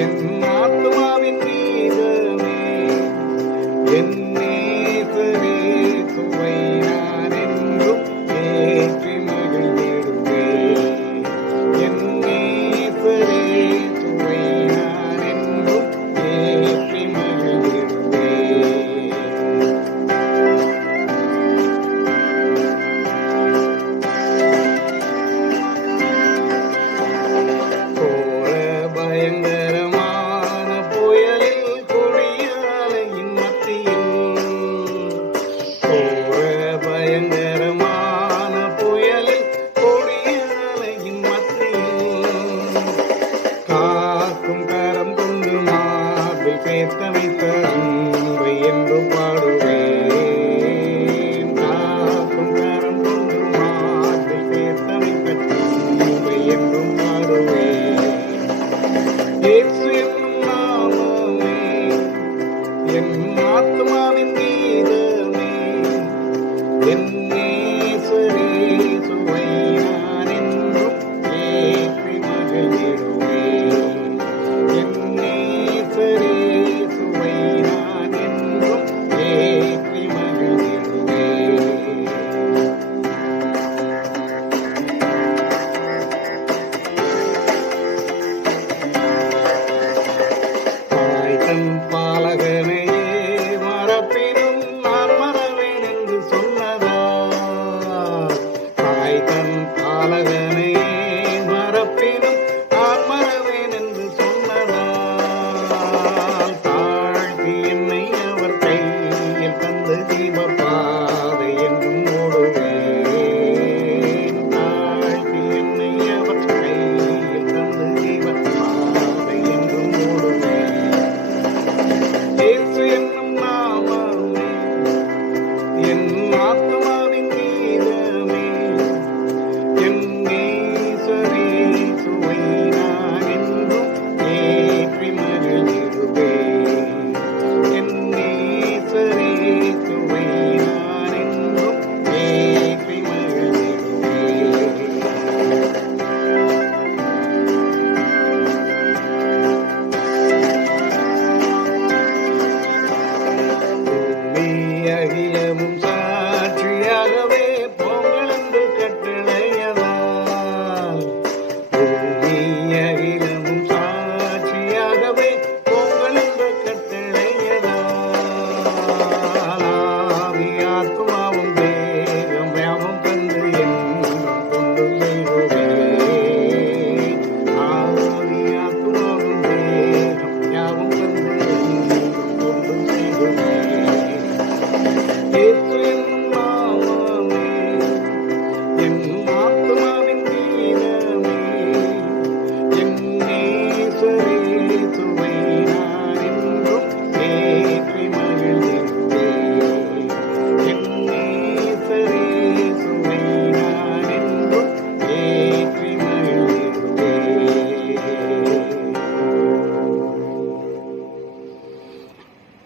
என் ஆத்துமாவின் கீதமே, என் நேசரே சுவை நான் என்றும் ஏற்றி மகிழ்ந்திடுவேன். என் நேசரே சுவை நான் என்றும் ஏற்றி மகிழ்ந்திடுவேன். பயங்கரமான புயலில் கொடிய அலையின் மத்தியில், பயங்கரமான புயலில் கொடிய அலையின் மத்தியில், காக்கும் கரம் கொண்டு மார்பில் சேர்த்த வைத்த அன்பை என்று பாடுவேன். காக்கும் கரம் கொண்டு மார்பில் சேர்த்த வைத்த அன்பை என்றும் பாடுவேன். இயேசு என்னும் நாமமே, என் ஆத்துமாவின் கீதமே, என் நேசரே சுவை நான் என்றும் ஏற்றி மகிழ்ந்திடுவேன். என் நேசரே சுவை நான் என்றும் ஏற்றி மகிழ்ந்திடுவேன். பாலகனையே மறப்பினும் நான் மறவேன் என்று சொன்னதா, தாய் தன் பாலகனையே மறப்பினும் நான் மறவேன் என்று சொன்னதா, தாழ்த்தி என்னை அவர் கையில் தந்து தீப பாதை என்றும் ஓடுவேன். தாழ்த்தி என்னை அவர் கையில் தந்து தீப பாதை என்றும் ஓடுவேன். இயேசு என்னும் நாமமே, என் ஆத்துமாவின் கீதமே, என் நேசரே சுவை நான் என்றும் ஏற்றி மகிழ்ந்திடுவேன். என் நேசரே சுவை நான் என்றும் ஏற்றி மகிழ்ந்திடுவேன். அகிலமும் சாட்சியாகவே போங்கள் என்று கட்டளையதால், பூமி அகிலமும் சாட்சியாகவே போங்கள் என்று கட்டளையதால், ஆவி ஆத்துமாவும் தேகம் யாவும் தந்து என்றும் கொண்டு செல்லுவேன். ஆவி ஆத்துமாவும் தேகம் யாவும் தந்து என்றும் கொண்டு செல்லுவேன். இயேசு என்னும் நாமமே, என் ஆத்துமாவின் கீதமே, என் நேசரே சுவை நான் என்றும் ஏற்றி மகிழ்ந்திடுவேன். என் நேசரே சுவை நான் என்றும் ஏற்றி மகிழ்ந்திடுவேன்.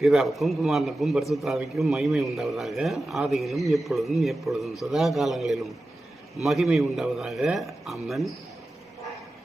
பிதாவுக்கும் குமாரனுக்கும் பரிசுத்த ஆவிக்கும் மகிமை உண்டாவதாக. ஆதியிலும் எப்பொழுதும் எப்பொழுதும் சதா காலங்களிலும் மகிமை உண்டாவதாக. ஆமென்.